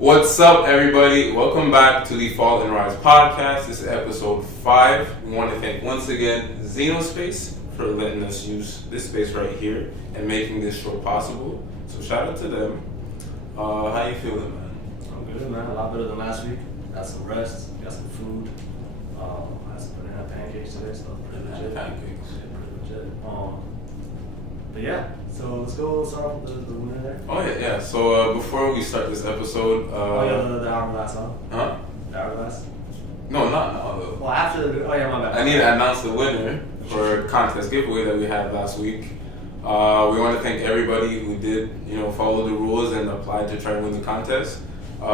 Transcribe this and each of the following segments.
What's up, everybody? Welcome back to the Fall and Rise podcast. This is episode 5. We want to thank once again Xenospace for letting us use this space right here and making this show possible. So shout out to them. How you feeling, man? I'm good, man. A lot better than last week. Got some rest, got some food. Had some banana pancakes today, so pretty legit. Pancakes. Yeah, pretty legit. But yeah, so let's go start off with the winner there. Oh, yeah. So before we start this episode... the hourglass, huh? Huh? The hourglass? No, not now, though. Well, after the... Oh, yeah, my bad. I need to announce the winner for a contest giveaway that we had last week. We want to thank everybody who did, follow the rules and applied to try and win the contest. We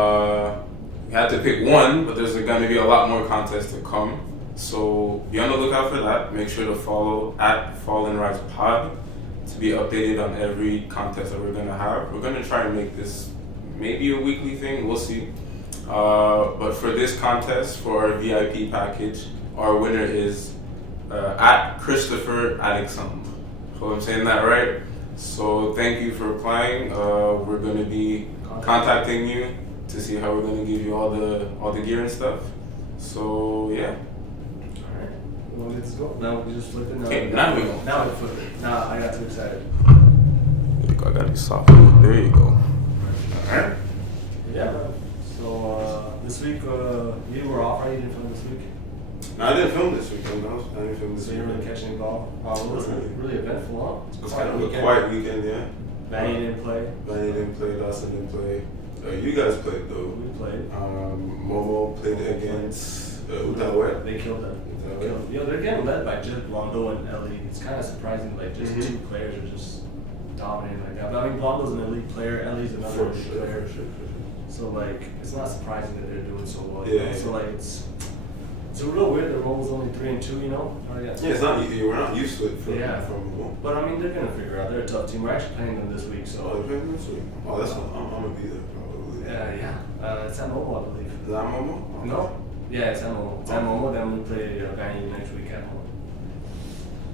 had to pick one, but there's going to be a lot more contests to come. So be on the lookout for that. Make sure to follow at Fall and Rise Pod to be updated on every contest that we're going to have. We're going to try and make this maybe a weekly thing. We'll see. But for this contest, for our VIP package, our winner is at Christopher Alexandre. Hope I'm saying that right. So thank you for applying. We're going to be contacting you to see how we're going to give you all the gear and stuff. So yeah. Alright. You want to get this go? Now we just flip it. Okay, now we go. Now we flip it. Now I got too excited. There you go. I got to be soft. There you go. Alright. Yeah. So this week, you were off, right? You didn't film this week? No, I didn't film this week. I didn't film this So week. you didn't really catch any ball? It wasn't really eventful, huh? It was kind of a quiet weekend, yeah. Vanny didn't play. Vanny didn't play, Dawson didn't play. You guys played though. We played. Momo played against Outaouais. They killed them. They're getting led by just Blondo and Ellie. It's kind of surprising, like just two players are just dominating like that. But I mean, Blondo's an elite player. Ellie's another elite player. For sure. So like, it's not surprising that they're doing so well. Yeah. So like, it's real weird. The roll was only 3-2, Yeah, it's not. We're not used to it from Momo. But I mean, they're gonna figure out. They're a tough team. We're actually playing them this week, so. Oh, they're playing this week. Oh, that's. I'm gonna be there probably. It's at Momo, I believe. Is that Momo? No. Yeah, it's at Momo. It's at Momo. Then we play Vanny next week at home.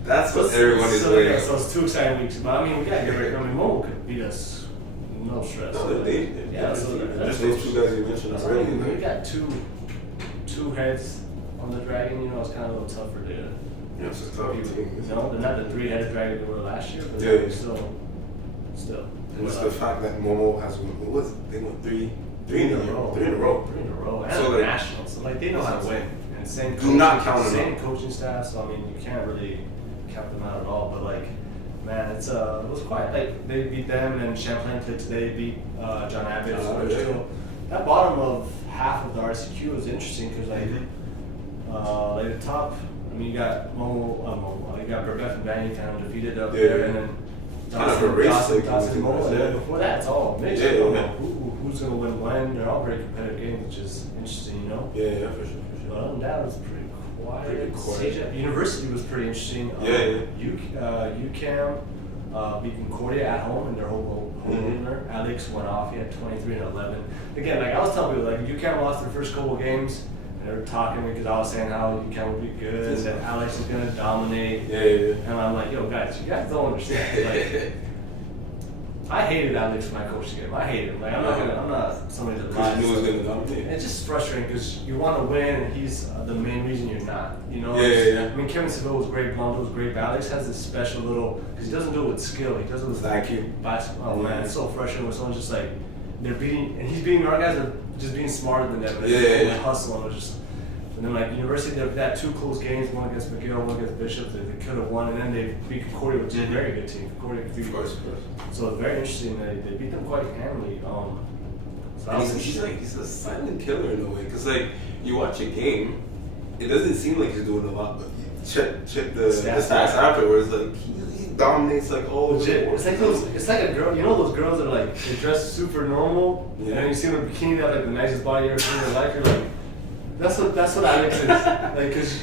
That's what everyone is waiting. So it's 2 exciting weeks. But I mean, we gotta get ready. I mean, Momo could beat us. No stress. No, they just those two guys you mentioned already. We got two heads on the dragon. It's kind of a little tough for them. Yeah, it's a tough team. No, they're not the 3-headed dragon they were last year, but still. And it's the fact that Momo has they went three in a row. And so like, national, so like they know how to win. And same coaching staff, so I mean you can't really count them out at all. But like, man, it was quite like they beat them, and then Champlain played today, beat John Abbott. So still, that bottom of half of the RCQ was interesting because like the top. I mean, you got Momo, you got Brébeuf and Vanny kind of defeated up there, and then Dawson, Momo, and then before that, it's all mixed. Who's going to win when? They're all very competitive games, which is interesting, Yeah, for sure. But other than that, it was pretty quiet. University was pretty interesting. UCAM beat Concordia at home in their home opener. Alex went off. He had 23 and 11. Again, like I was telling people, like UCAM lost their first couple games. They were talking because I was saying how UCAM would be good and that Alex is going to dominate. And I'm like, yo, guys, you guys don't understand. Like, I hated Alex when I coached the game. I hated him. Like, I'm not somebody that lies. Because you knew he was going to dominate. It's just frustrating because you want to win and he's the main reason you're not. Yeah. I mean, Kevin Seville was great, Blondo was great, but Alex has this special little, because he doesn't do it with skill, he does it with basketball. Oh man, it's so frustrating when someone's just like, they're beating, and he's beating our guys are just being smarter than them. And hustle and it was just. And then like University, they've had 2 close games, one against McGill, one against Bishop, that they could have won, and then they beat Concordia, which is a very good team. Concordia could beat Of course. So it's very interesting. They beat them quite handily. He's a silent killer in a way, because like you watch a game, it doesn't seem like he's doing a lot, but you check the stats afterwards, like he dominates like all legit. It's like a girl. You know those girls that are like they dress super normal, and then you see them in a bikini, they have like the nicest body you ever seen in your life. You're like. That's what Alex is. Like, cause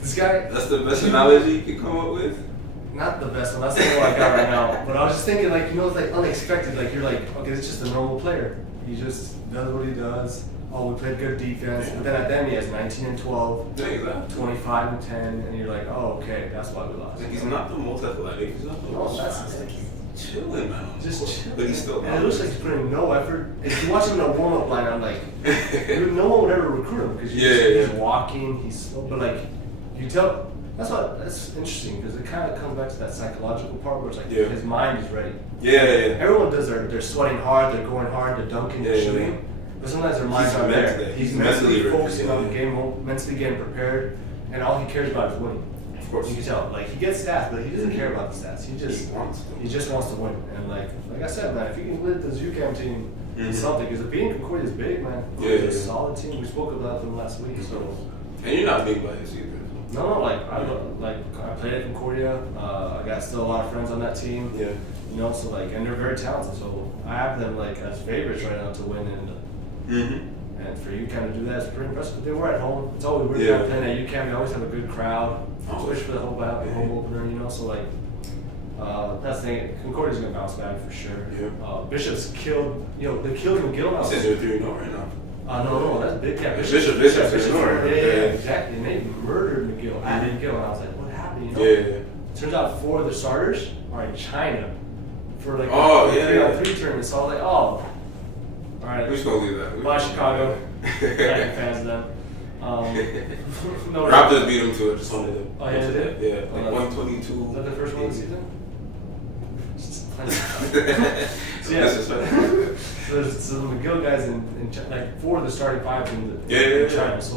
this guy. That's the best analogy you could come up with. Not the best one. That's the one I got right now. But I was just thinking, like, it's like unexpected. Like you're like, okay, it's just a normal player. He just does what he does. Oh, we played good defense. But then at the end, he has 19 and 12, 25 and 10, and you're like, oh, okay, that's why we lost. Like, he's not the most athletic. He's not the most. That's chilling, man. Just chilling. But he's still. And it looks like he's putting no effort. If you watch him in a warm-up line, I'm like, no one would ever recruit him because he's walking, he's slow, but like you tell. That's interesting because it kind of comes back to that psychological part where it's like his mind is ready. Everyone does they're sweating hard, they're going hard, they're dunking, they're shooting. But sometimes their mind's not there. He's mentally focusing on the game, mentally getting prepared, and all he cares about is winning. Of course. You can tell. Like he gets stats, but he doesn't care about the stats. He just wants to win. And like I said, man, if he can lead the UCAM team to something, because beating Concordia is big, man. It's a solid team. We spoke about them last week. So. And you're not big biased either. No, I played at Concordia. I got still a lot of friends on that team. Yeah. You know, so and they're very talented. So I have them as favorites right now to win. And for UCAM to do that is pretty impressive. But they were at home. It's always weird playing at UCAM. We always have a good crowd, especially for the home opener. You know, so that's the thing. Concordia's gonna bounce back for sure. Yeah. Bishop's killed. They killed McGill. You said they're 3-0 right now. No, that's big. Yeah, Bishop. Yeah, exactly. And they murdered McGill at McGill. And I was like, what happened? You know? Yeah. Turns out 4 of the starters are in China for a 3-on-3 tournament. So I was like, all right. We're just gonna leave that. Bye, Chicago. I'm fans of them. No, Raptors beat them to it. Just wanted to. Oh yeah, they did. Yeah, 122. Is that the first one of the season? So the McGill guys in 4 of the starting 5 in China. So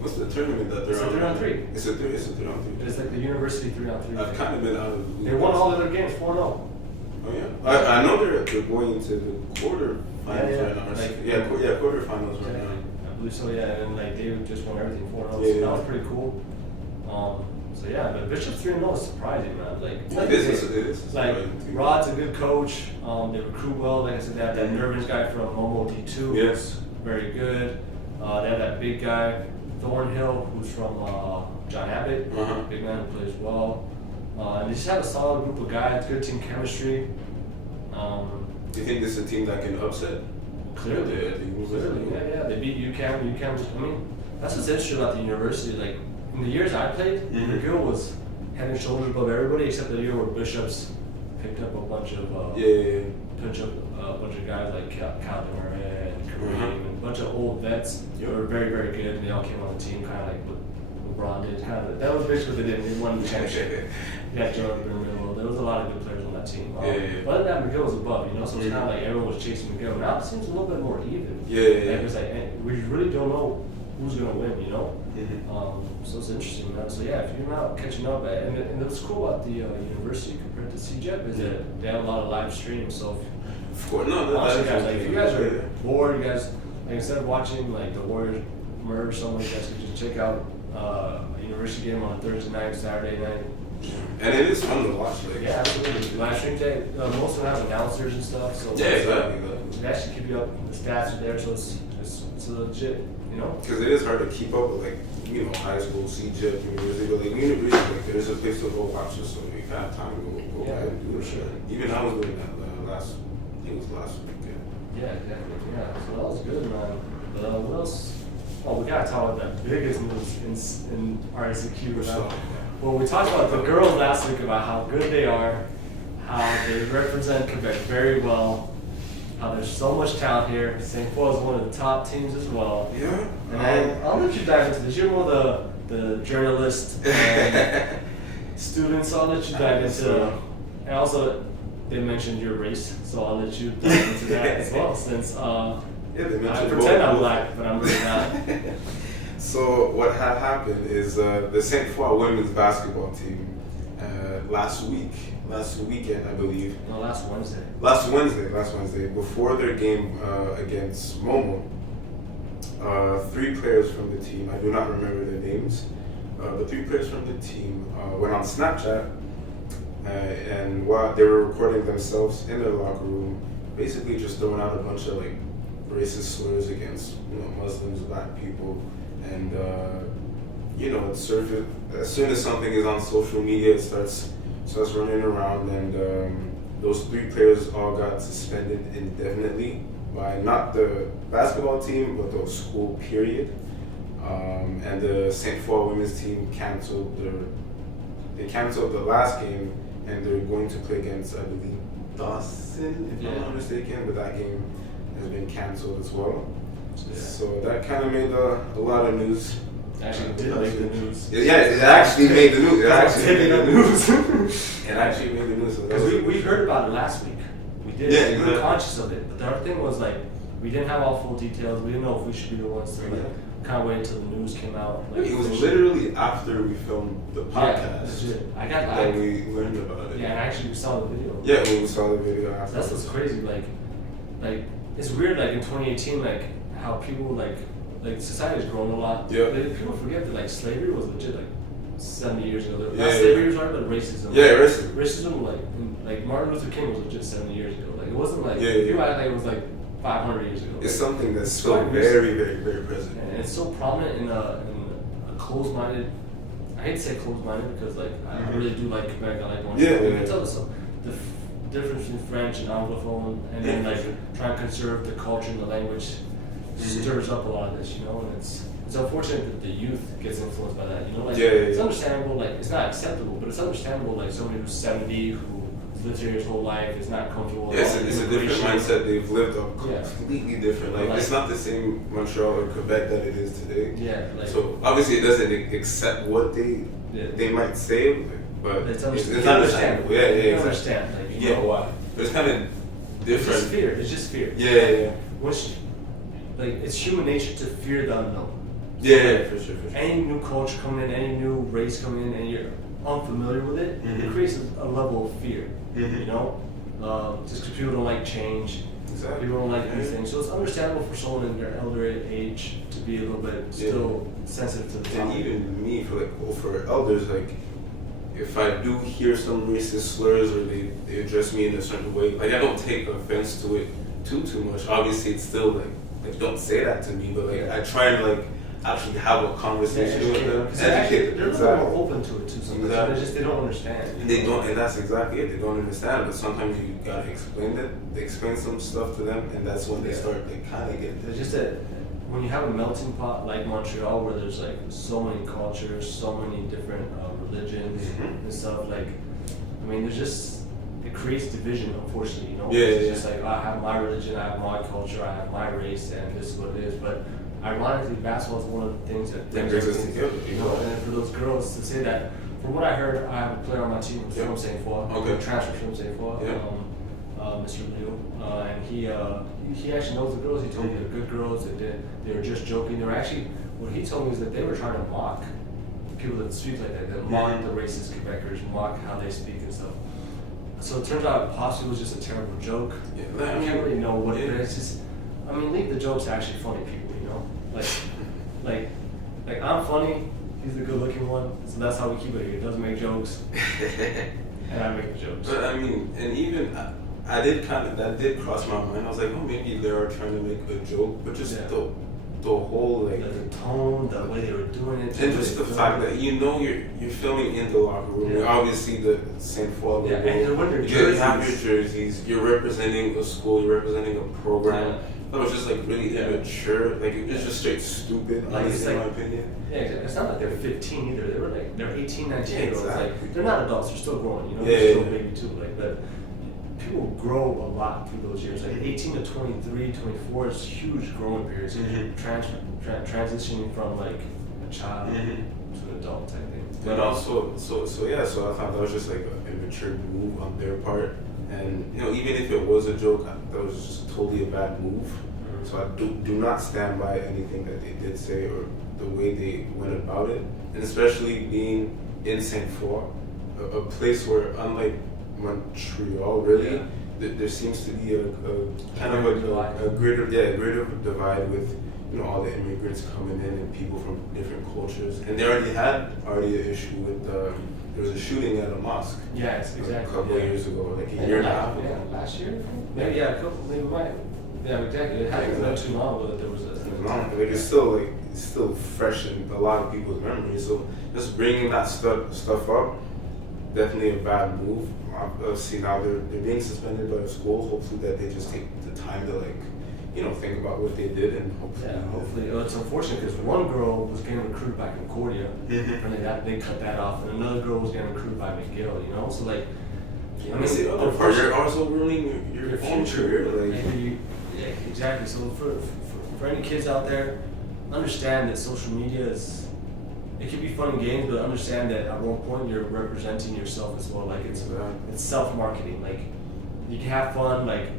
what's the tournament that they're on? 3-on-3. It's a 3-on-3. It's like the university 3-on-3. I've kind of been out of the league. They won all their games 4-0. Oh yeah, I know they're going into the quarterfinals right now. Quarterfinals right now. I believe so. Yeah, and David just won everything 4-0. So that was pretty cool. So yeah, but Bishop 3-0 is surprising, man. It is. Rod's a good coach. They recruit well. Like I said, they have that Nervins guy from Momo D2. Yes. Very good. They have that big guy, Thornhill, who's from John Abbott. Big man who plays well. And they just have a solid group of guys. Good team chemistry. Do you think this is a team that can upset? Clearly. Yeah. They beat UCAM. That's what's interesting about the university. In the years I played, McGill was head and shoulders above everybody except the year where Bishops picked up a bunch of guys like Cal Durant and Karim and a bunch of old vets who were very, very good, and they all came on the team kind of like what LeBron did. That was basically what they did. They won the championship. Yeah, Durant and Melo. There was a lot of good players on that team. But other than that, McGill was above, so it's kind of like everyone was chasing McGill. Now it seems a little bit more even. It was we really don't know who's going to win, So it's interesting, man. So yeah, if you're not catching up, and what's cool about the university compared to CJEP is that they have a lot of live streams. So if you guys are bored, you guys instead of watching the Warriors merge, you guys can just check out a university game on a Thursday night, Saturday night. And it is fun to watch. Yeah, absolutely. Live stream day. Most of them have announcers and stuff. So exactly. They actually keep you up. The stats are there, so it's legit. Because it is hard to keep up with high school, CJEP, university, but university, there's a place to go watch it, so you have time to go ahead and do it. Sure. Even I was doing that last weekend. Yeah, exactly. Yeah, so that was good, man. What else? Oh, we gotta talk about that biggest news in RSEQ. Well, we talked about the girls last week about how good they are, how they represent Quebec very well. There's so much talent here. Sainte-Foy is one of the top teams as well. Yeah. And I'll let you dive into this. You're more the journalist and student, so I'll let you dive into. And also, they mentioned your race, so I'll let you dive into that as well. Since I pretend I'm black, but I'm really not. So what had happened is the Sainte-Foy women's basketball team last weekend, I believe. No, last Wednesday. Last Wednesday, before their game against Momo, 3 players from the team, I do not remember their names, but 3 players from the team went on Snapchat, and while they were recording themselves in their locker room, basically just throwing out a bunch of racist slurs against Muslims, black people, and it's sort of as soon as something is on social media, it starts running around, and those 3 players all got suspended indefinitely by not the basketball team, but the school period. And the Sainte-Foy women's team canceled the last game and they're going to play against, I believe, Dawson, if I'm not mistaken, but that game has been cancelled as well. Yeah. So that kind of made a lot of news. Actually, did make the news. Yeah, it actually made the news. It actually made the news. It actually made the news. Because we heard about it last week. We did. Yeah, we were conscious of it. But the other thing was like, we didn't have all full details. We didn't know if we should be the ones to like kind of wait until the news came out. Like, it was literally after we filmed the podcast. Yeah, that we learned about it. Yeah, and actually we saw the video. Yeah, when we saw the video after. That's what's crazy. Like it's weird. Like in 2018, like how people like society has grown a lot. Yeah. Like, people forget that like slavery was legit like 70 years ago. Yeah, not slavery was hard, but racism. Yeah, racism. Racism, like Martin Luther King was legit 70 years ago. Like it wasn't like people act like it was like 500 years ago. It's something that's still very, very, very present. And it's so prominent in a closed-minded. I hate to say closed-minded because like I really do like Quebec. I like Montreal. You can tell us the difference between French and Anglophone, and then like trying to conserve the culture and the language stirs up a lot of this, you know. And it's unfortunate that the youth gets influenced by that, you know. Like it's understandable, like it's not acceptable, but it's understandable. Like somebody who's 70 who lived here his whole life is not comfortable. Yes, it's a different mindset. They've lived a completely different life. Like, it's not the same Montreal or Quebec that it is today. Yeah. Like, so obviously it doesn't accept what they might say, but it's understandable. Yeah, you understand. Like, you know why. But it's kind of different. It's just fear. Yeah. Like it's human nature to fear the unknown. Yeah, for sure. Any new culture coming in, any new race coming in, and you're unfamiliar with it, it creates a level of fear. You know, just because people don't like change, people don't like these things. So it's understandable for someone in their elder age to be a little bit still sensitive to the topic. And even me, for elders, like if I do hear some racist slurs or they address me in a certain way, like I don't take offense to it too much. Obviously, it's still like don't say that to me, but like I try and like actually have a conversation with them. Educate them. They're more open to it too. Sometimes they don't understand. They don't, and that's exactly it. They don't understand. But sometimes you gotta explain it. They explain some stuff to them, and that's when they start. They kind of get it. It's just that when you have a melting pot like Montreal, where there's like so many cultures, so many different religions and stuff. Like, I mean, there's just. It creates division, unfortunately, you know? It's just like, I have my religion, I have my culture, I have my race, and this is what it is. But ironically, basketball is one of the things that brings us together, you know? And for those girls to say that, from what I heard, I have a player on my team who's from Sainte-Foy, transfer from Sainte-Foy, Mr. Melo, and he actually knows the girls. He told me they're good girls, they were just joking. They were actually, what he told me is that they were trying to mock people that speak like that mock the racist Quebecers, mock how they speak and stuff. So it turns out possibly it was just a terrible joke. I can't really know what it is. It's just, I mean, leave the jokes to actually funny people, you know? Like I'm funny, he's the good looking one, so that's how we keep it here. He doesn't make jokes, and I make the jokes. But I mean, and even, that did cross my mind. I was like, oh, maybe they are trying to make a joke, but just the whole like the tone, the way they were doing it, and just the fact that you're filming in the locker room. Obviously, the Sainte-Foy logo. And they're wearing you have your jerseys. You're representing a school. You're representing a program. That was just like really immature. Like it was just straight stupid. Like, in my opinion. Yeah, it's not like they're 15 either. They're 18, 19 years old. Like they're not adults. They're still growing. You know, they're still a baby too. Like but. People grow a lot through those years. Like 18 to 23, 24 is huge growing periods. Transitioning from like a child to an adult type thing. But also, so I thought that was just like an immature move on their part. And you know, even if it was a joke, that was just totally a bad move. So I do not stand by anything that they did say or the way they went about it. And especially being in Sainte-Foy, a place where unlike Montreal, really, there seems to be a kind of a greater divide with all the immigrants coming in and people from different cultures, and they already had an issue with there was a shooting at a mosque. Yes, exactly. A couple of years ago, like a year and a half ago. Yeah, last year. Maybe Yeah, exactly. It hasn't been too long, but there was it's still fresh in a lot of people's memories. So just bringing that stuff up, definitely a bad move. See now they're being suspended by the school. Hopefully that they just take the time to think about what they did and hopefully. It's unfortunate because one girl was getting recruited by Concordia, and they cut that off, and another girl was getting recruited by McGill. So like I mean, the other part, you're also ruining your future. Yeah, exactly. So for any kids out there, understand that social media it can be fun in games, but understand that at one point you're representing yourself as well. Like it's self-marketing. Like you can have fun. Like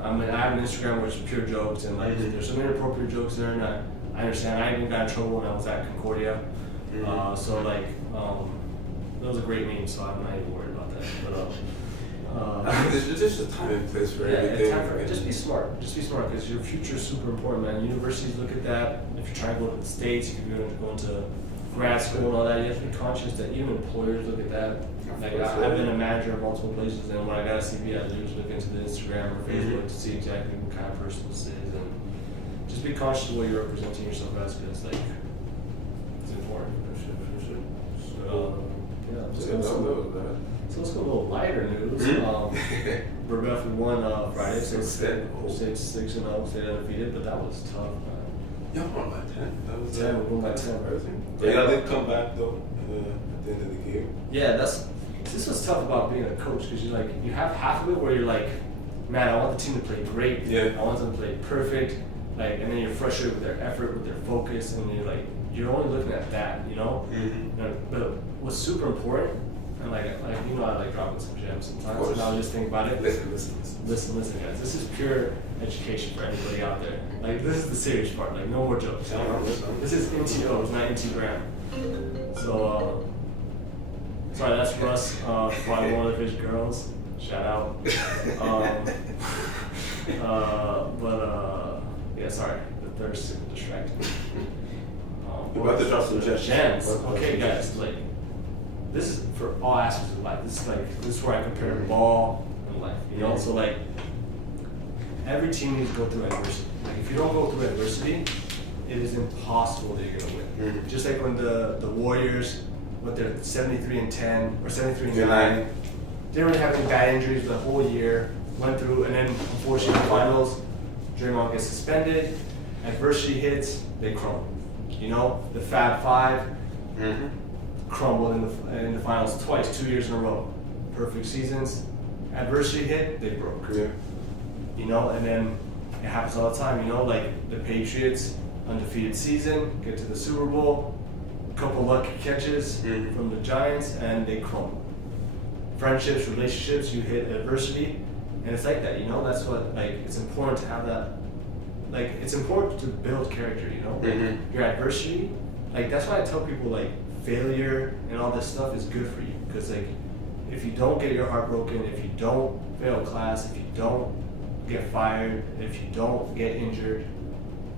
I have an Instagram where it's pure jokes and like there's some inappropriate jokes there, and I understand. I even got in trouble when I was at Concordia. So like that was a great meme, so I'm not even worried about that. But there's just a time and place for everything. Just be smart. Just be smart because your future is super important, man. Universities look at that. If you're trying to go to the States, you could be going to grad school and all that. You have to be conscious that even employers look at that. Like I've been a manager at multiple places, and when I got a CV, I literally look into the Instagram or Facebook to see exactly what kind of person this is, and just be conscious of what you're representing yourself as, because like it's important. For sure. So so let's go a little lighter news. Brébeuf won Friday, so stayed 6-0, stayed undefeated, but that was tough, man. Yeah, won by 10. That was 10. We won by 10. Yeah, they come back though at the end of the game. Yeah, this was tough about being a coach because you have half of it where you're like, man, I want the team to play great. Yeah. I want them to play perfect. Like, and then you're frustrated with their effort, with their focus, and you're only looking at that, you know. But what's super important, and I like dropping some gems sometimes. And I was just thinking about it. Listen, guys. This is pure education for anybody out there. Like, this is the serious part. Like, no more jokes. This is Inti, not Inti Graham. So, sorry, that's Russ. Probably one of the fish girls. Shout out. Yeah, sorry. The thirst super distracted me. We're about to drop some gems. Okay, guys. Like, this is for all aspects of life. This is where I compare ball and life. You know, so like every team needs to go through adversity. Like if you don't go through adversity, it is impossible that you're gonna win. Just like when the Warriors, with their 73-10 or 73-9, didn't really have any bad injuries the whole year. Went through, and then unfortunately in the finals, Draymond gets suspended. Adversity hits, they crumble. You know, the Fab Five. Crumbled in the finals twice, 2 years in a row. Perfect seasons. Adversity hit, they broke. Yeah. You know, and then it happens all the time. You know, like the Patriots, undefeated season, get to the Super Bowl, couple lucky catches from the Giants, and they crumble. Friendships, relationships, you hit adversity, and it's like that. You know, that's what it's important to have that. Like it's important to build character. You know, your adversity. Like that's why I tell people failure and all this stuff is good for you, because if you don't get your heart broken, if you don't fail class, if you don't get fired, if you don't get injured,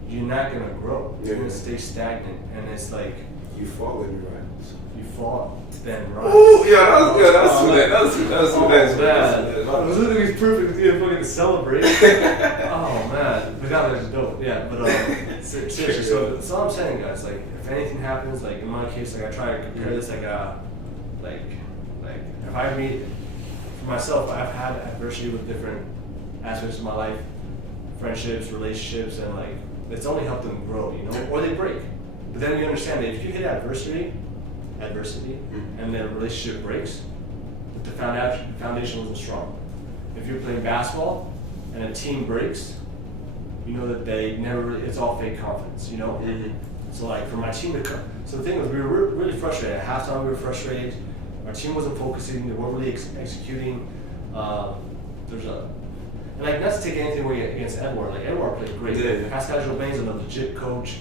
you're not gonna grow. You're gonna stay stagnant, and it's like you fall in your rise. You fall, then rise. Oh yeah, that was good. That was man. I was literally perfect with you fucking celebrate. Oh man, but that was dope. Yeah, but seriously. So that's all I'm saying, guys. Like, if anything happens, in my case, I try to compare this like if I meet for myself, I've had adversity with different aspects of my life, friendships, relationships, and it's only helped them grow, you know, or they break. But then you understand that if you hit adversity, and the relationship breaks, but the foundation wasn't strong. If you're playing basketball and a team breaks, you know that it's all fake confidence, you know? So for my team to come, so the thing was we were really frustrated. At halftime we were frustrated. Our team wasn't focusing, they weren't really executing. And not to take anything away against Edward, Edward played great. Yeah. Pascal Jobin's a legit coach.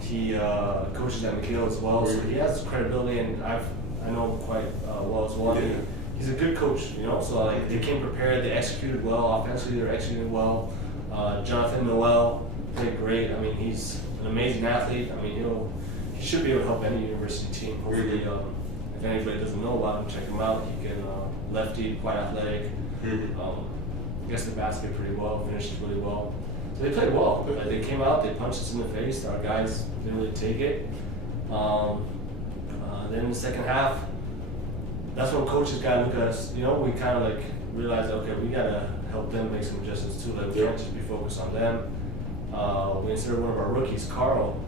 He coaches at McGill as well, so he has credibility, and I know quite well as well. Yeah. He's a good coach, you know. So they came prepared, they executed well. Offensively, they're executing well. Jonathan Noel played great. I mean, he's an amazing athlete. I mean, he should be able to help any university team. Hopefully, if anybody doesn't know about him, check him out. He can lefty, quite athletic. Gets the basket pretty well, finishes really well. So they played well. They came out, they punched us in the face. Our guys didn't really take it. Then in the second half, that's when coaches got to look at us. You know, we kind of realized, okay, we got to help them make some adjustments too. We can't just be focused on them. We inserted one of our rookies, Carl.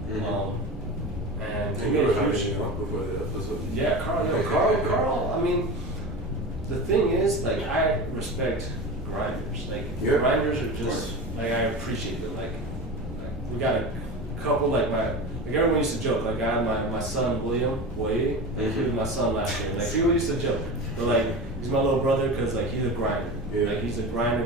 And he made a huge. Before the episode. Yeah, Carl. I mean, the thing is, like, I respect grinders. Like, grinders are just, like, I appreciate them. Like we got a couple, like everyone used to joke. Like, I had my son, William, he was my son last year. Like, people used to joke. But, like, he's my little brother because, like, he's a grinder. Yeah. Like, he's a grinder.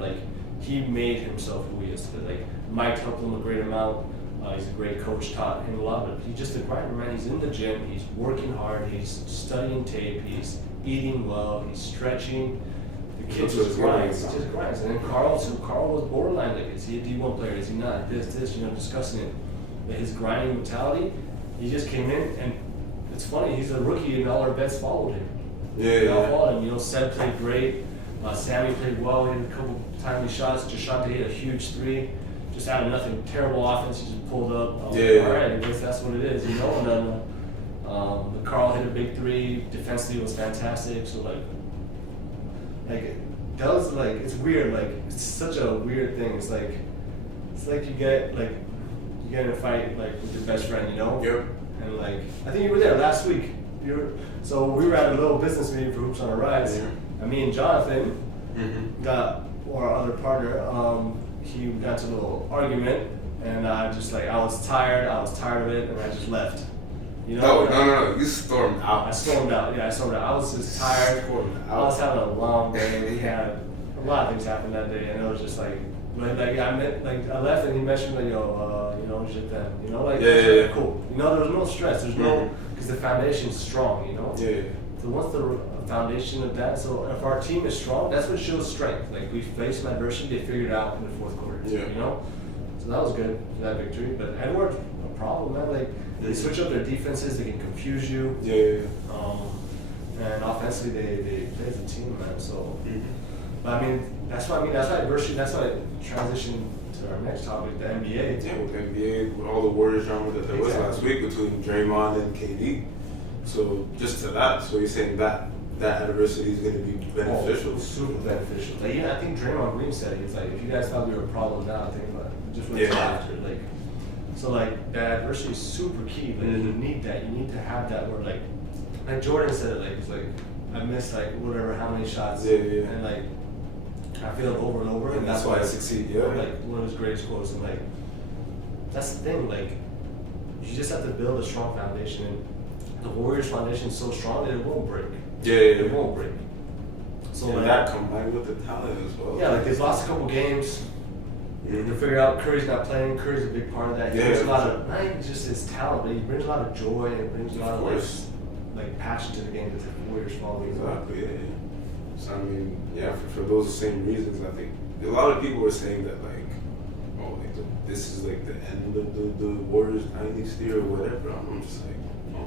Like, he made himself who he is today. Like, Mike helped him a great amount. He's a great coach, taught him a lot, but he's just a grinder, man. He's in the gym, he's working hard, he's studying tape, he's eating well, he's stretching. The kid just grinds. He just grinds. And then Carl was borderline. Like, is he a D1 player? Is he not? This, discussing it. But his grinding mentality, he just came in, and it's funny, he's a rookie, and all our vets followed him. They all followed him. Seb played great. Sammy played well. He had a couple timely shots. Jashante hit a huge three. Just out of nothing, terrible offense. He just pulled up. All right, I guess that's what it is, And then the Carl hit a big three. Defensively was fantastic. So it's weird. Like, it's such a weird thing. It's like you get in a fight like with your best friend, Yep. And like, I think you were there last week. So we were at a little business meeting for Hoops on the Rise. Yeah. And me and Jonathan got, or our other partner, he got into a little argument, and I was tired of it, and I just left. No, you stormed out. I stormed out. I was just tired. I was having a long day. We had a lot of things happen that day, and it was just like I left, and he mentioned shit then, cool. There was no stress. There's no, because the foundation's strong, Yeah. So once the foundation of that, so if our team is strong, that's what shows strength. Like, we faced some adversity, they figured it out in the fourth quarter. Yeah. So that was good for that victory. But Edward's a problem, man. Like, they switch up their defenses, they can confuse you. Yeah. And offensively, they play as a team, man. So, but I mean, that's why adversity. That's why I transition to our next topic, the NBA. Yeah, with the NBA, with all the Warriors drama that there was last week between Draymond and KD. So just to that, so you're saying that adversity is going to be beneficial? Super beneficial. Like, I think Draymond Green said it. He's like, if you guys thought we were a problem now, think about it. Just wait till after. Like, so like, that adversity is super key. Like, you need that. You need to have that where like Jordan said it. Like, it's like, I missed like whatever how many shots. And like, I feel it over and over. And that's why I succeed. Yeah. Like, one of his greatest quotes. And like, that's the thing. Like, you just have to build a strong foundation. And the Warriors' foundation is so strong that it won't break. It won't break. So like, that combined with the talent as well. Yeah, like, they've lost a couple games. They figure out Curry's not playing. Curry's a big part of that. He brings a lot of, not even just his talent, but he brings a lot of joy and brings a lot of like passion to the game that the Warriors follow. Exactly. Yeah. So I mean, for those same reasons, I think a lot of people were saying that this is like the end of the Warriors dynasty or whatever. I'm just like,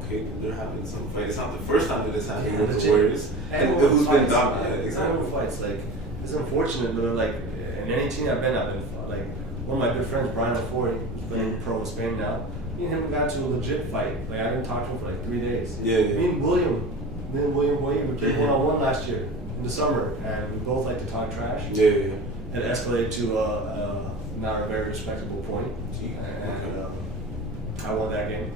okay, they're having some fight. It's not the first time that it's happening with the Warriors. And who's been dominant? Exactly. Fights. Like, it's unfortunate, but like, in any team I've been like, one of my good friends, Brian LaFoy, who's playing pro in Spain now. Me and him got to a legit fight. Like, I didn't talk to him for like 3 days. Me and William we played one-on-one last year in the summer, and we both like to talk trash. It escalated to now a very respectable point, and I won that game.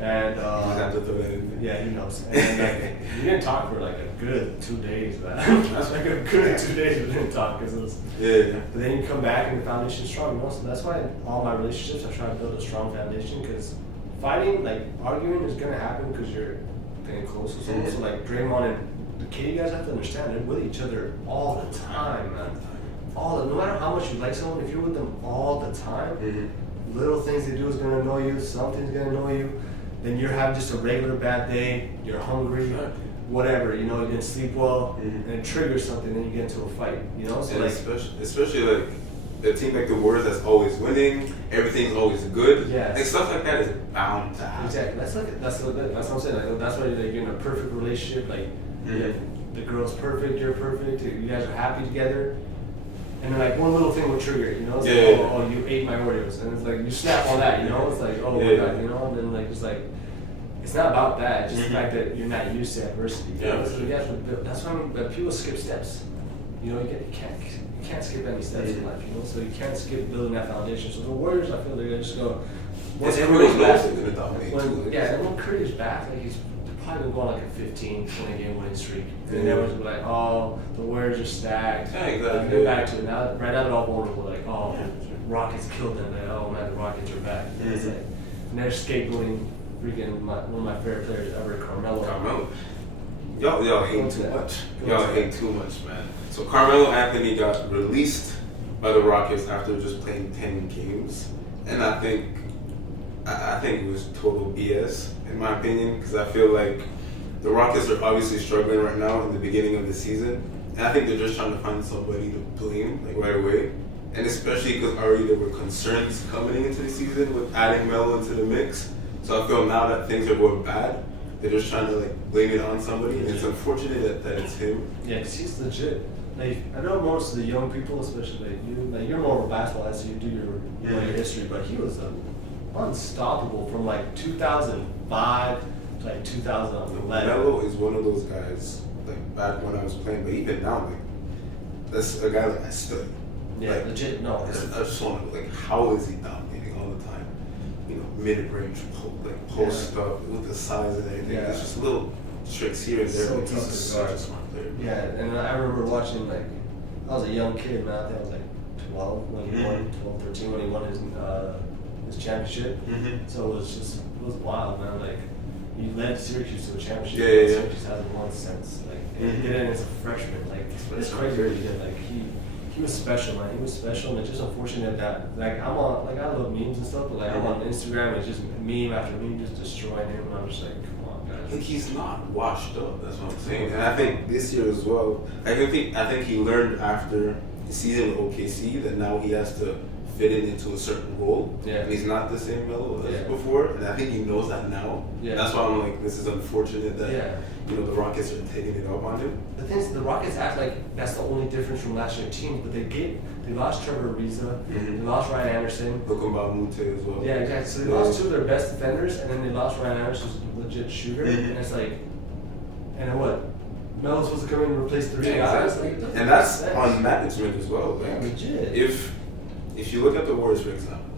And he knows. And like, we didn't talk for like a good 2 days, man. That's like a good 2 days we didn't talk because it was. But then you come back and the foundation's strong, So that's why all my relationships I try to build a strong foundation, because fighting, like arguing, is gonna happen because you're getting close with someone. So like Draymond and the KD guys have to understand they're with each other all the time, man. No matter how much you like someone, if you're with them all the time, little things they do is gonna annoy you. Something's gonna annoy you. Then you're having just a regular bad day, you're hungry, whatever, you didn't sleep well, and it triggers something, then you get into a fight, So like, especially like a team like the Warriors that's always winning, everything's always good. Like, stuff like that is bound to happen. Exactly. That's what I'm saying. Like, that's why you're in a perfect relationship. Like, the girl's perfect, you're perfect, you guys are happy together. And then like one little thing will trigger it, It's like, oh, you ate my Oreos, and it's like you snap on that, It's like, oh my god, And then like it's like, it's not about that. It's just the fact that you're not used to adversity. So you guys would build. That's why people skip steps. You can't skip any steps in life. So you can't skip building that foundation. So the Warriors, I feel they're gonna just go. Everyone's going to dominate too. And when Curry's back, like he's probably go on like a 15, 20 game winning streak. And then everyone's gonna be like, oh, the Warriors are stacked. Yeah, exactly. Get back to it. Now, right now they're all vulnerable. Like, oh, the Rockets killed them. Like, oh man, the Rockets are back. And it's like, and they're scapegoating freaking one of my favorite players ever, Carmelo. Y'all hate too much. Y'all hate too much, man. So Carmelo Anthony got released by the Rockets after just playing 10 games, and I think it was total BS in my opinion, because I feel like the Rockets are obviously struggling right now in the beginning of the season, and I think they're just trying to find somebody to blame like right away, and especially because already there were concerns coming into the season with adding Melo into the mix. So I feel now that things are going bad, they're just trying to like blame it on somebody, and it's unfortunate that it's him. Yeah, because he's legit. Like, I know most of the young people, especially like you, like you're more of a basketball guy, so you do your history, but he was unstoppable from like 2005 to like 2011. Melo is one of those guys, like back when I was playing, but even now, like that's a guy that I study. Yeah, like, legit. No, I just want to like, how is he dominating all the time? You know, mid-range, post up with the size and everything. Yeah. It's just little tricks here and there. So Like, tough he's to such guard. a smart player. yeah, and I remember watching like I was a young kid, man. I think I was like 12 when he won, 12, 13 when he won his championship. So it was wild, man. Like he led Syracuse to a championship. Yeah. Syracuse hasn't won since. Like and he did it as a freshman. Like it's crazy what he did. Like he was special, man. He was special, and it's just unfortunate that like I love memes and stuff, but like I'm on Instagram and it's just meme after meme just destroying him, and I'm just like, come on, guys. Like he's not washed up. That's what I'm saying. And I think this year as well. I think he learned after the season with OKC that now he has to fit it into a certain role. Yeah. And he's not the same Melo as before. And I think he knows that now. Yeah. That's why I'm like, this is unfortunate that the Rockets are taking it up on him. The thing is, the Rockets act like that's the only difference from last year's team, but they lost Trevor Ariza, they lost Ryan Anderson. Luka Mute as well. Yeah, exactly. So they lost two of their best defenders, and then they lost Ryan Anderson, who's a legit shooter. And it's like, and then what? Melo's supposed to come in and replace three guys. Exactly. Like, and that's on management as well. Like, legit. If you look at the Warriors, for example,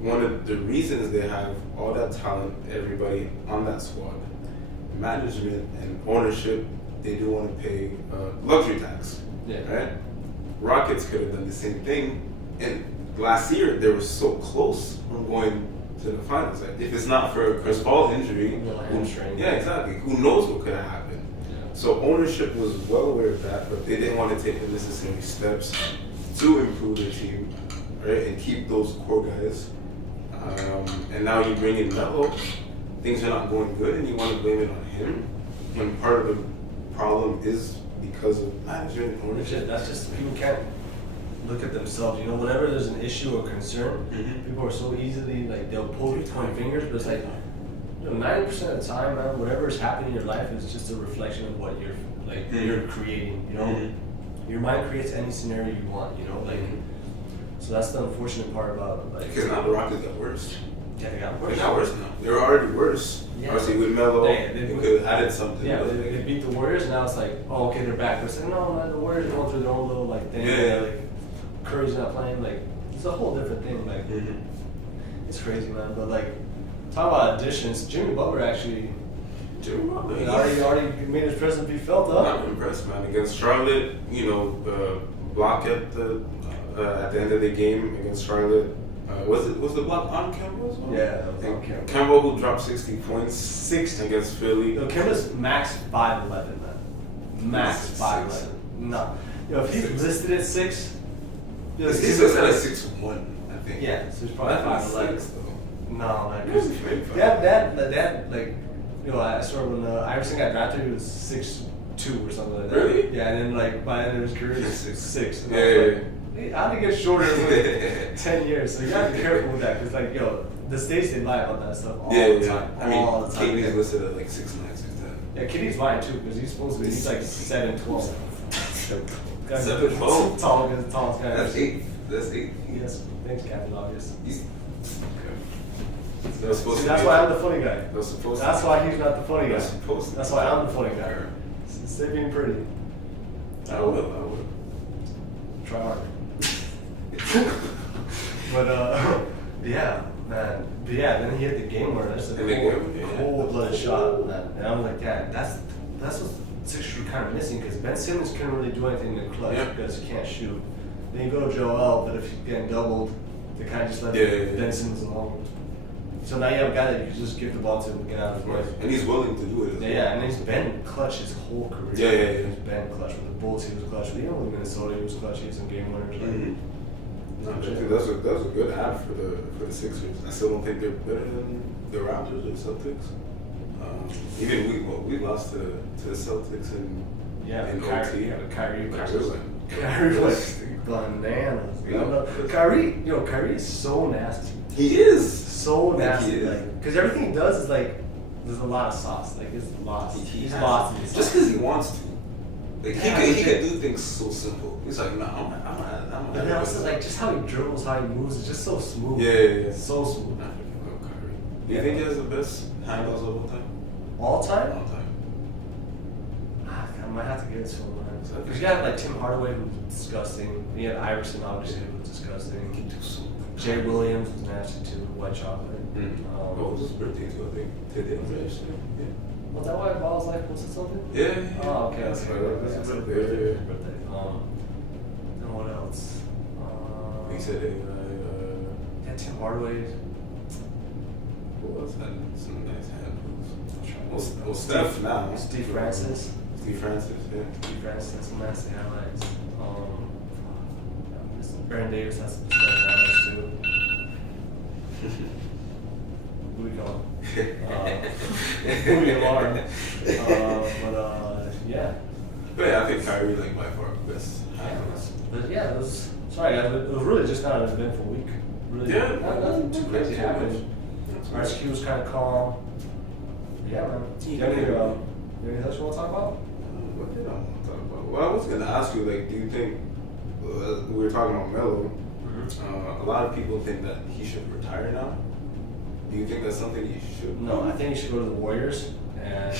one of the reasons they have all that talent, everybody on that squad, management and ownership, they do want to pay luxury tax. Yeah. Right? Rockets could have done the same thing, and last year they were so close from going to the finals. Like, if it's not for a Chris Paul injury, exactly. Who knows what could have happened? Yeah. So ownership was well aware of that, but they didn't want to take the necessary steps to improve their team, right, and keep those core guys. And now you bring in Melo, things are not going good, and you want to blame it on him, when part of the problem is because of management and ownership. That's just, people can't look at themselves. You know, whenever there's an issue or concern, people are so easily, like, they'll point fingers, but it's like, you know, 90% of the time, man, whatever's happening in your life is just a reflection of what you're creating, you know? Your mind creates any scenario you want, you know? Like, so that's the unfortunate part about, like... Because now the Rockets got worse. Yeah, they got worse. They got worse now. They were already worse. Yeah. Obviously, with Melo, they could have added something. Yeah, they beat the Warriors, and now it's like, oh, okay, they're back. But it's like, no, man, the Warriors are going through their own little, like, thing. Yeah. Like, Curry's not playing. Like, it's a whole different thing. Like, it's crazy, man. But, like, talk about additions. Jimmy Butler actually... already made his presence be felt, huh? I'm impressed, man. Against Charlotte, you know, the block at the end of the game against Charlotte. Was the block on Kemba as well? Yeah, that was on Kemba. Kemba, who dropped 60 points against Philly. No, Kemba's max 5'11", man. Max 5'11". No. Yo, if he's listed at 6... He's listed at 6'1", I think. Yeah, so he's probably 5'11". No, man. That, like... You know, I swear when Iverson got drafted, he was 6'2" or something like that. Really? Yeah, and then like by the end of his career, he was 6'6". Yeah. I had to get shorter in 10 years, so you gotta be careful with that, because like, yo, the States, they lie about that stuff all the time. I mean, all the time. KD's listed at like 6'9", 6'10". Yeah, KD's lying too, because he's supposed to be, he's like 7'12". 7'12"? Tallest guy. That's 8. Yes, thanks, Captain Obvious. That's why I'm the funny guy. That's why he's not the funny guy. That's why I'm the funny guy. Yeah. Stay being pretty. I will. Try harder. But yeah, man, But yeah, then he hit the game winner. That's a cold-blooded shot. And I'm like, yeah, that's what Sixers were kind of missing because Ben Simmons couldn't really do anything in the clutch because he can't shoot. Then you go to Joel, but if he's getting doubled, they kind of just let Ben Simmons alone. So now you have a guy that you can just give the ball to and get out of his way. And he's willing to do it. Yeah, and he's been clutch his whole career. Yeah. He's been clutch. With the Bulls, he was clutch. But even with Minnesota, he was clutch. He had some game winners. No, I think that was a good ad for the Sixers. I still don't think they're better than the Raptors or the Celtics. Even we lost to the Celtics in Kyrie, OT. Kyrie was bananas. Kyrie is so nasty. He is so nasty. Because everything he does is like there's a lot of sauce. Like it's lost. He's lost. Just because he wants to. Like he could do things so simple. He's like, no, I'm. But then also like just how he dribbles, how he moves, it's just so smooth. Yeah. So smooth. Do you think he has the best handles of all time? All time? All time. I might have to get it to him. Because you got like Tim Hardaway, who was disgusting. You had Iverson, obviously, who was disgusting. He can do so much. Jay Williams was nasty too, white chocolate. What was his birthday too? I think today. Yeah. Was that why Ball's life posted something? Yeah. Oh, okay. That's right. That's his birthday. Birthday. And what else? He said it. Yeah, Tim Hardaway. Who else had some nice handles? Well, Steph now. Steve Francis. Steve Francis, yeah. Steve Francis has some nasty highlights. Baron Davis has some nasty highlights too. Who we going? Moving along. Yeah. But yeah, I think Kyrie like by far the best. But yeah, it was. Sorry, guys, it was really just not an eventful week. Really, nothing too crazy happened. RSQ was kind of calm. Yeah, man. Anything else you want to talk about? What did I want to talk about? Well, I was going to ask you, like, do you think, we were talking about Melo, a lot of people think that he should retire now. Do you think that's something he should? No, I think he should go to the Warriors. And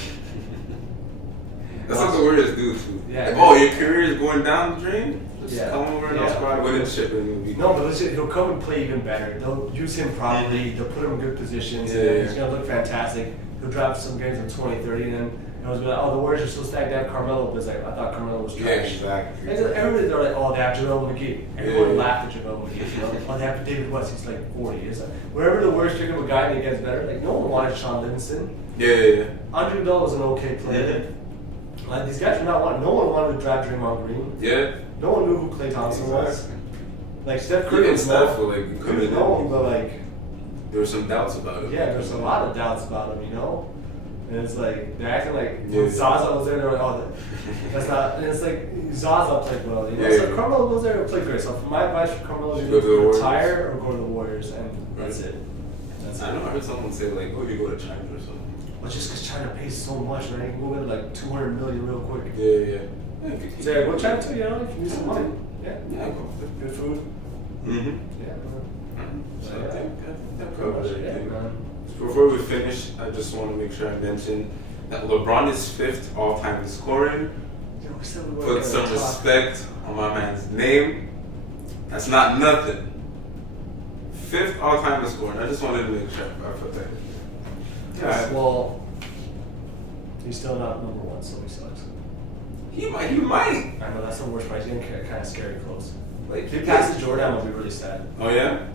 that's what the Warriors do, too. Yeah. Like, your career is going down the drain? Just come over in our squad, win a chip, and you'll be no, but he'll come and play even better. They'll use him properly. They'll put him in good positions. And he's going to look fantastic. He'll drop some games in 20, 30, and then it was like, the Warriors are so stacked. They have Carmelo, but it's like, I thought Carmelo was trash. Yeah, exactly. Everybody, they're like, they have JaVale McGee. Everyone laughed at JaVale McGee. They have David West. He's like 40. It's like, wherever the Warriors pick up a guy and he gets better, like, no one wanted Sean Livingston. Yeah. Andre Iguodala was an okay player. Like, these guys were not wanted. No one wanted to draft Draymond Green. Yeah. No one knew who Klay Thompson was. Like, Steph Curry was known. He was known, but like, there were some doubts about him. Yeah, there's a lot of doubts about him, And it's like, they're acting like, when Zaza was there, they're like, that's not, and it's like, Zaza played well, So Carmelo goes there and played great. So for my advice for Carmelo, you go retire or go to the Warriors, and that's it. I know I heard someone say, like, you go to China or something. Well, just because China pays so much, man, you can go get like $200 million real quick. Yeah. So yeah, go China too, if you need some money. Yeah, good food. So I think that covers everything. Before we finish, I just want to make sure I mention that LeBron is 5th all-time in scoring. Put some respect on my man's name. That's not nothing. 5th all-time in scoring. I just wanted to make sure I put that. Alright, well, he's still not number 1, so he sucks. He might. I know, that's the worst part. He's getting kind of scary close. Like, if he passes Jordan, I'm going to be really sad. Oh, yeah?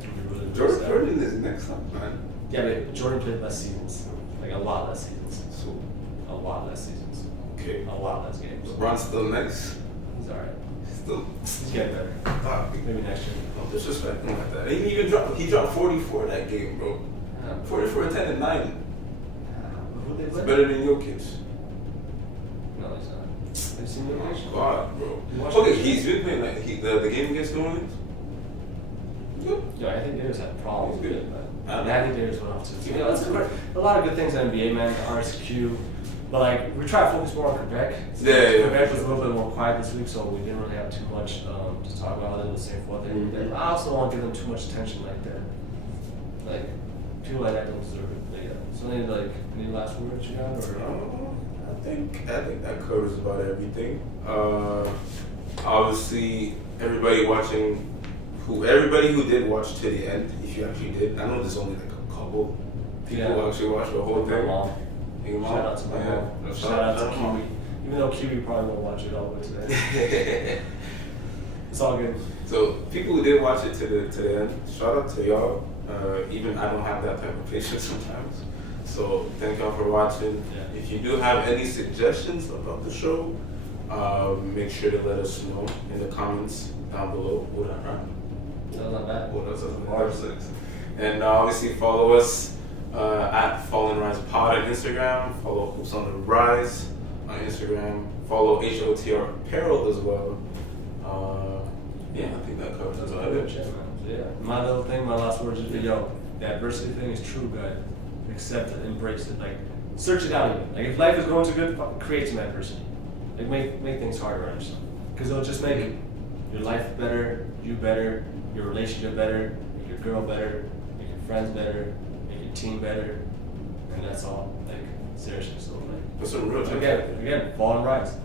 Jordan is next up, man. Yeah, but Jordan played less seasons. Like, a lot less seasons. So, a lot less seasons. Okay. A lot less games. LeBron's still nice. He's alright. He's getting better. Maybe next year. Don't disrespect him like that. He dropped 44 that game, bro. 44, 10, and 9. It's better than your kids. No, he's not. Have you seen the match? God, bro. Okay, he's been playing like the game against New Orleans. Good. Yeah, I think Davis had problems with it, but I think Davis went off too. That's a lot of good things in NBA, man. RSQ, but like we try to focus more on Quebec. Quebec was a little bit more quiet this week, so we didn't really have too much to talk about other than the Sainte-Foy thing. I also don't want to give them too much attention like that. Like people like that don't deserve it. But yeah. So any last words you got, or? I think that covers about everything. Obviously, everybody who did watch to the end, if you actually did, I know there's only like a couple couple people Yeah. who actually watched the whole My thing. mom. Your mom? Shout out to my Yeah. mom. Shout out to Kiwi. Even though Kiwi probably won't watch it all the way today. It's all good. So people who did watch it to the end, shout out to y'all. Even I don't have that type of patience sometimes. So thank y'all for watching. Yeah. If you do have any suggestions about the show, make sure to let us know in the comments down below. Oh, that rhyme. That was not bad. Oh, that's Bars. six. And obviously follow us at Fallen Rise Pod on Instagram. Follow Hoops on the Rise on Instagram. Follow HOTR Apparel as well. Yeah, I think that covers That's it. good shit, man. So, yeah. My little thing, my last words is, yo, the adversity thing is true, guys. Accept it, embrace it. Like, search it out even. Like, if life is going so good, create some adversity. Like, make things harder on yourself. Because it'll just make your life better, you better, your relationship better, make your girl better, make your friends better, make your team better. And that's all. Like, seriously. So, like, That's some real shit. again, fall and rise.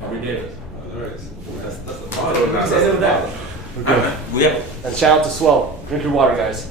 Every day. That's the Let's end it with that. We have And shout out to Swell. Drink your water, guys.